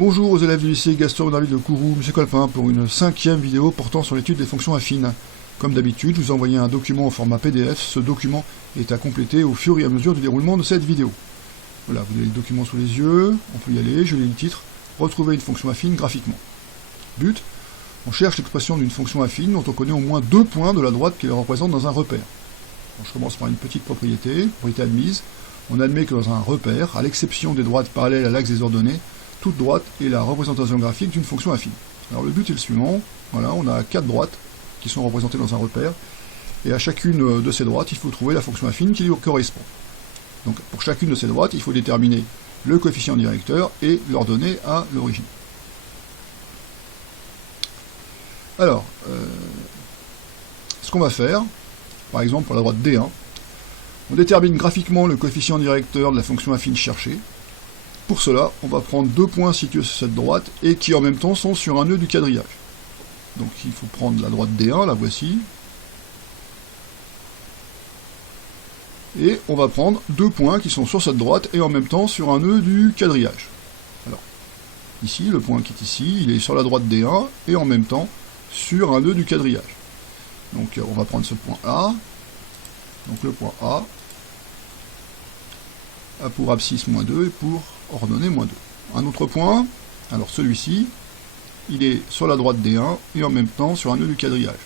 Bonjour aux élèves du lycée Gaston David de Kourou, M. Colpin, pour une 5e vidéo portant sur l'étude des fonctions affines. Comme d'habitude, je vous ai envoyé un document au format PDF. Ce document est à compléter au fur et à mesure du déroulement de cette vidéo. Voilà, vous avez le document sous les yeux, on peut y aller, je lis le titre, retrouver une fonction affine graphiquement. But, on cherche l'expression d'une fonction affine dont on connaît au moins 2 points de la droite qui les représente dans un repère. Bon, je commence par une petite propriété admise. On admet que dans un repère, à l'exception des droites parallèles à l'axe des ordonnées, toute droite est la représentation graphique d'une fonction affine. Alors le but est le suivant, voilà, on a 4 droites qui sont représentées dans un repère, et à chacune de ces droites, il faut trouver la fonction affine qui lui correspond. Donc pour chacune de ces droites, il faut déterminer le coefficient directeur et l'ordonnée à l'origine. Alors, ce qu'on va faire, par exemple pour la droite D1, on détermine graphiquement le coefficient directeur de la fonction affine cherchée. Pour cela, on va prendre 2 points situés sur cette droite et qui en même temps sont sur un nœud du quadrillage. Donc il faut prendre la droite D1, la voici. Et on va prendre 2 points qui sont sur cette droite et en même temps sur un nœud du quadrillage. Alors, ici, le point qui est ici, il est sur la droite D1 et en même temps sur un nœud du quadrillage. Donc on va prendre ce point A. Donc le point A a pour abscisse -2 et pour ordonnée -2. Un autre point, alors celui-ci, il est sur la droite D1 et en même temps sur un nœud du quadrillage.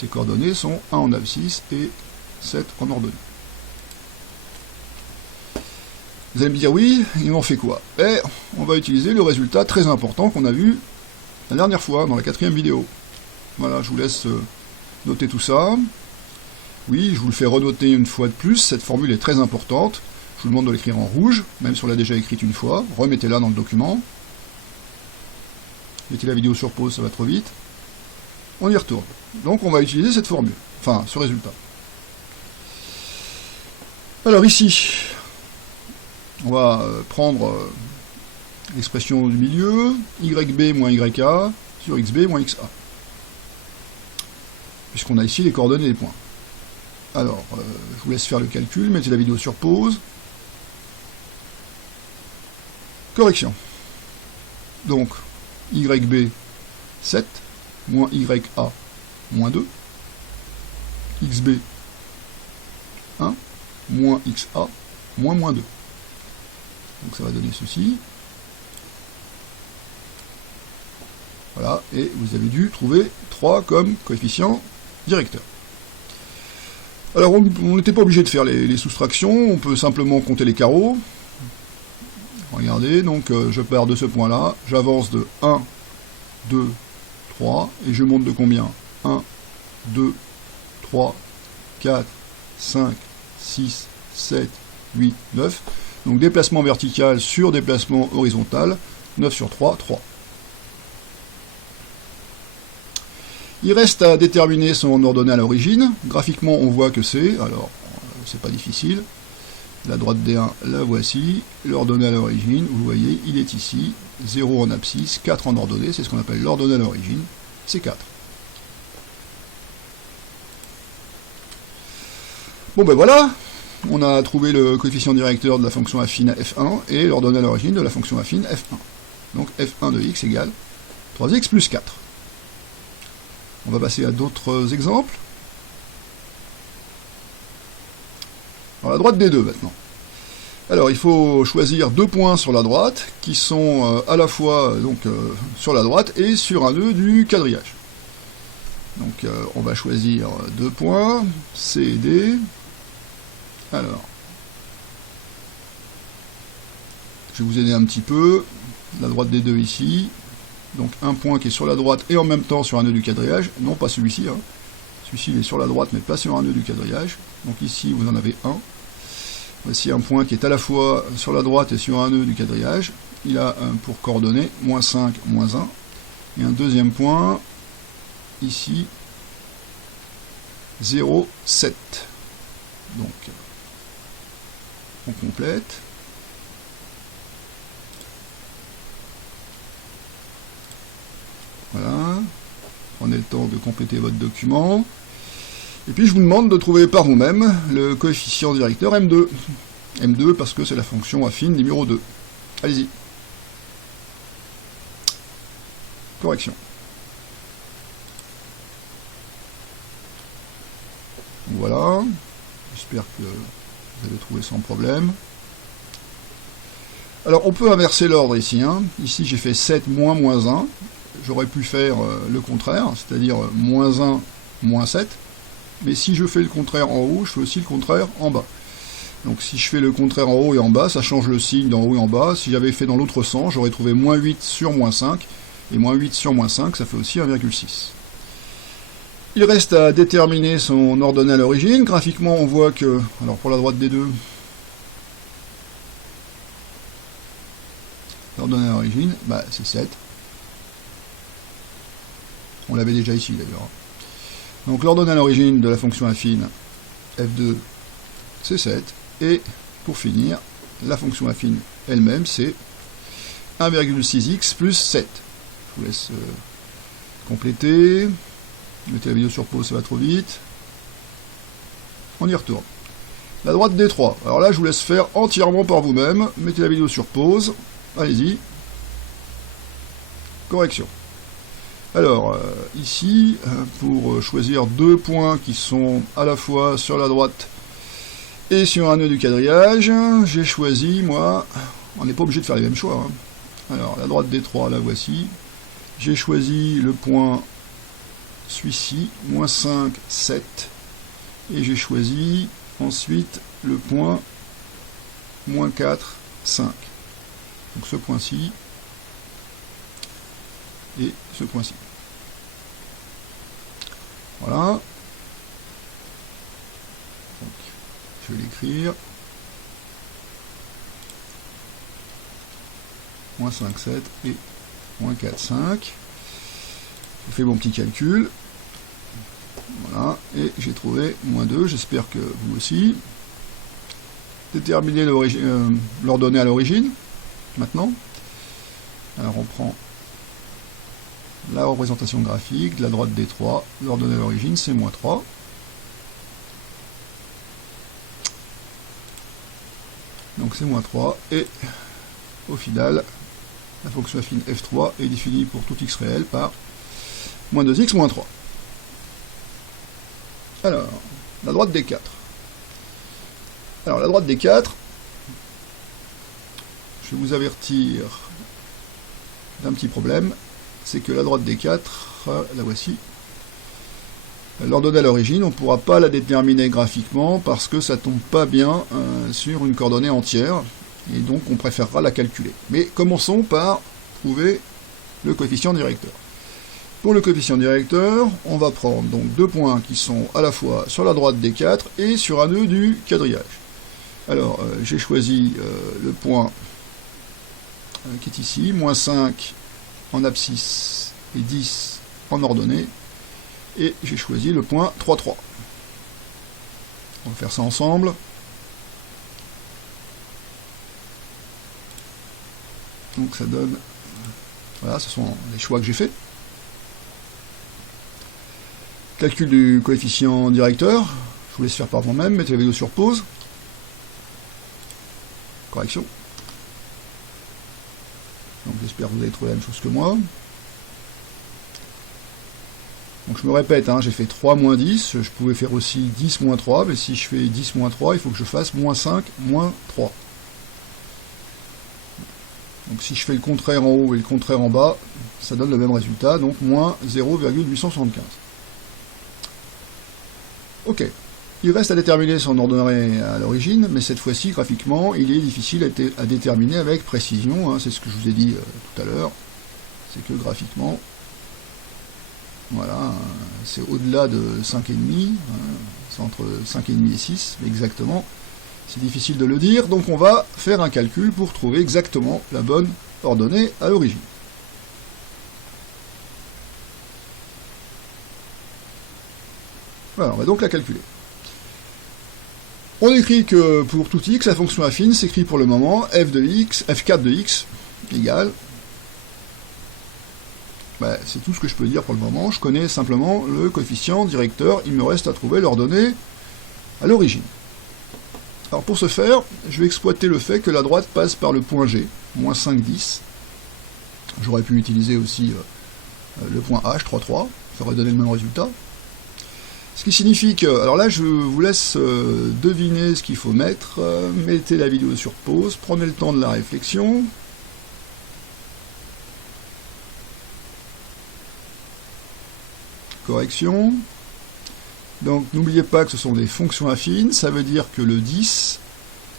Ses coordonnées sont 1 en abscisse et 7 en ordonnée. Vous allez me dire, oui, il en fait quoi? Eh, on va utiliser le résultat très important qu'on a vu la dernière fois, dans la 4e vidéo. Voilà, je vous laisse noter tout ça. Oui, je vous le fais renoter une fois de plus, cette formule est très importante. Je vous demande de l'écrire en rouge, même si on l'a déjà écrite une fois. Remettez-la dans le document. Mettez la vidéo sur pause, ça va trop vite. On y retourne. Donc on va utiliser cette formule, enfin ce résultat. Alors ici, on va prendre l'expression du milieu, YB moins YA sur XB moins XA. Puisqu'on a ici les coordonnées des points. Alors, je vous laisse faire le calcul, mettez la vidéo sur pause. Correction. Donc, YB, 7, moins YA, -2, XB, 1, moins XA, -2. Donc ça va donner ceci. Voilà, et vous avez dû trouver 3 comme coefficient directeur. Alors on n'était pas obligé de faire les soustractions, on peut simplement compter les carreaux. Regardez, donc je pars de ce point-là, j'avance de 1, 2, 3, et je monte de combien? 1, 2, 3, 4, 5, 6, 7, 8, 9. Donc déplacement vertical sur déplacement horizontal, 9 sur 3, 3. Il reste à déterminer son ordonnée à l'origine. Graphiquement, on voit que c'est, alors, c'est pas difficile. La droite D1, la voici. L'ordonnée à l'origine, vous voyez, il est ici. 0 en abscisse, 4 en ordonnée, c'est ce qu'on appelle l'ordonnée à l'origine. C'est 4. Bon ben voilà, on a trouvé le coefficient directeur de la fonction affine f1 et l'ordonnée à l'origine de la fonction affine f1. Donc f1 de x égale 3x plus 4. On va passer à d'autres exemples. Alors la droite D2 maintenant. Alors il faut choisir 2 points sur la droite qui sont à la fois sur la droite et sur un nœud du quadrillage. Donc on va choisir 2 points, C et D. Alors, je vais vous aider un petit peu. La droite D2 ici. Donc un point qui est sur la droite et en même temps sur un nœud du quadrillage, non pas celui-ci, hein. Celui-ci il est sur la droite mais pas sur un nœud du quadrillage, donc ici vous en avez un. Voici un point qui est à la fois sur la droite et sur un nœud du quadrillage, il a pour coordonnées -5, -1, et un deuxième point, ici, 0, 7. Donc, on complète. Voilà, prenez le temps de compléter votre document. Et puis je vous demande de trouver par vous-même le coefficient directeur M2. M2 parce que c'est la fonction affine numéro 2. Allez-y. correction. Voilà, j'espère que vous avez trouvé sans problème. Alors on peut inverser l'ordre ici, hein. Ici j'ai fait 7 moins moins 1, j'aurais pu faire le contraire, c'est-à-dire moins 1 moins 7, mais si je fais le contraire en haut, je fais aussi le contraire en bas. Donc si je fais le contraire en haut et en bas, ça change le signe d'en haut et en bas. Si j'avais fait dans l'autre sens, j'aurais trouvé moins 8 sur moins 5, et moins 8 sur moins 5, ça fait aussi 1,6. Il reste à déterminer son ordonnée à l'origine. Graphiquement, on voit que, alors pour la droite des deux, l'ordonnée à l'origine, bah, c'est 7. On l'avait déjà ici d'ailleurs. Donc l'ordonnée à l'origine de la fonction affine f2, c'est 7. Et pour finir, la fonction affine elle-même, c'est 1,6x plus 7. Je vous laisse compléter. Mettez la vidéo sur pause, ça va trop vite. On y retourne. La droite des 3. Alors là, je vous laisse faire entièrement par vous-même. Mettez la vidéo sur pause. Allez-y. Correction. Alors, ici, pour choisir deux points qui sont à la fois sur la droite et sur un nœud du quadrillage, j'ai choisi, moi, on n'est pas obligé de faire les mêmes choix. Hein. Alors, la droite des 3, la voici. J'ai choisi le point celui-ci, moins 5, 7, et j'ai choisi ensuite le point moins 4, 5. Donc ce point-ci et ce point-ci. Voilà. Donc, je vais l'écrire. Moins 5, 7 et moins 4, 5. Je fais mon petit calcul. Voilà, et j'ai trouvé moins 2, j'espère que vous aussi. Déterminer l'ordonnée à l'origine, maintenant. Alors on prend la représentation graphique de la droite des 3, l'ordonnée à l'origine c'est moins 3. Donc c'est moins 3, et au final, la fonction affine f3 est définie pour tout x réel par moins 2x moins 3. Alors, la droite des 4. Alors, la droite des 4, je vais vous avertir d'un petit problème, c'est que la droite des 4, la voici, l'ordonnée à l'origine, on ne pourra pas la déterminer graphiquement parce que ça ne tombe pas bien sur une coordonnée entière, et donc on préférera la calculer. Mais commençons par trouver le coefficient directeur. Pour le coefficient directeur, on va prendre donc deux points qui sont à la fois sur la droite des 4 et sur un nœud du quadrillage. Alors, j'ai choisi le point qui est ici, moins 5 en abscisse et 10 en ordonnée, et j'ai choisi le point 3, 3. On va faire ça ensemble. Donc ça donne... Voilà, ce sont les choix que j'ai faits. Calcul du coefficient directeur, je vous laisse faire par vous-même, mettez la vidéo sur pause. Correction. Donc j'espère que vous avez trouvé la même chose que moi. Donc je me répète, hein, j'ai fait 3 moins 10, je pouvais faire aussi 10 moins 3, mais si je fais 10 moins 3, il faut que je fasse moins 5 moins 3. Donc si je fais le contraire en haut et le contraire en bas, ça donne le même résultat, donc moins 0,875. Ok, il reste à déterminer son ordonnée à l'origine, mais cette fois-ci, graphiquement, il est difficile à déterminer avec précision, hein, c'est ce que je vous ai dit tout à l'heure, c'est que graphiquement, voilà, c'est au-delà de 5,5, hein, c'est entre 5,5 et 6, exactement, c'est difficile de le dire, donc on va faire un calcul pour trouver exactement la bonne ordonnée à l'origine. Voilà, on va donc la calculer. On écrit que pour tout x, la fonction affine s'écrit pour le moment f4 de x égale... Ben, c'est tout ce que je peux dire pour le moment, je connais simplement le coefficient directeur, il me reste à trouver l'ordonnée à l'origine. Alors pour ce faire, je vais exploiter le fait que la droite passe par le point G, moins 5, 10. J'aurais pu utiliser aussi le point H, 3,3, ça aurait donné le même résultat. Ce qui signifie que, alors là je vous laisse deviner ce qu'il faut mettre, mettez la vidéo sur pause, prenez le temps de la réflexion. Correction. Donc n'oubliez pas que ce sont des fonctions affines, ça veut dire que le 10,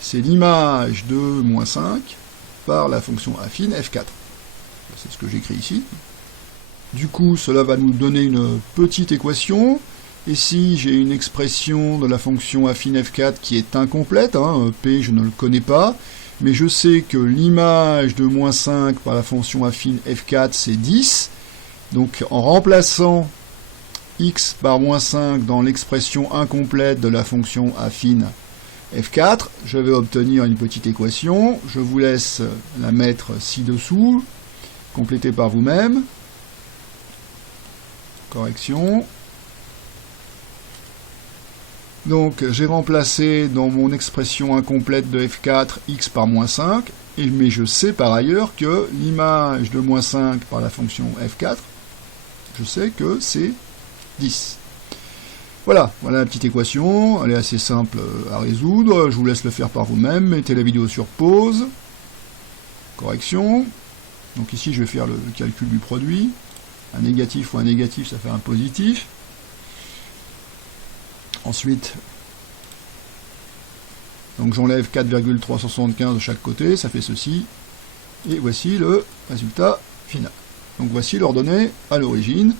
c'est l'image de moins 5 par la fonction affine f4. C'est ce que j'écris ici. Du coup, cela va nous donner une petite équation. Ici, j'ai une expression de la fonction affine f4 qui est incomplète. P, je ne le connais pas. Mais je sais que l'image de moins 5 par la fonction affine f4, c'est 10. Donc, en remplaçant x par moins 5 dans l'expression incomplète de la fonction affine f4, je vais obtenir une petite équation. Je vous laisse la mettre ci-dessous. Complétez par vous-même. Correction. Donc j'ai remplacé dans mon expression incomplète de f4 x par moins 5, mais je sais par ailleurs que l'image de moins 5 par la fonction f4, je sais que c'est 10. Voilà la petite équation, elle est assez simple à résoudre, je vous laisse le faire par vous-même, mettez la vidéo sur pause. Correction. Donc ici je vais faire le calcul du produit. Un négatif ou un négatif, ça fait un positif. Ensuite, donc j'enlève 4,375 de chaque côté, ça fait ceci. Et voici le résultat final. Donc voici l'ordonnée à l'origine.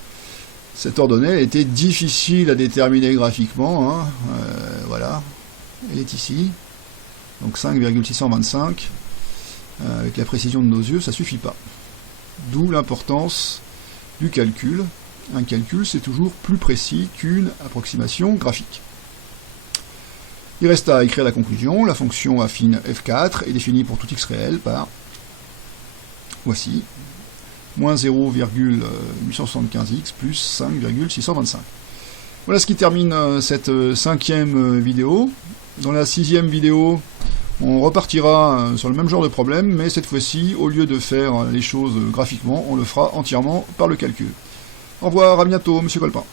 Cette ordonnée elle était difficile à déterminer graphiquement. Voilà, elle est ici. Donc 5,625. Avec la précision de nos yeux, ça suffit pas. D'où l'importance du calcul. Un calcul, c'est toujours plus précis qu'une approximation graphique. Il reste à écrire la conclusion. La fonction affine f4 est définie pour tout x réel par, voici, moins 0,875x plus 5,625. Voilà ce qui termine cette 5e vidéo. Dans la 6e vidéo, on repartira sur le même genre de problème, mais cette fois-ci, au lieu de faire les choses graphiquement, on le fera entièrement par le calcul. Au revoir, à bientôt, Monsieur Colpin.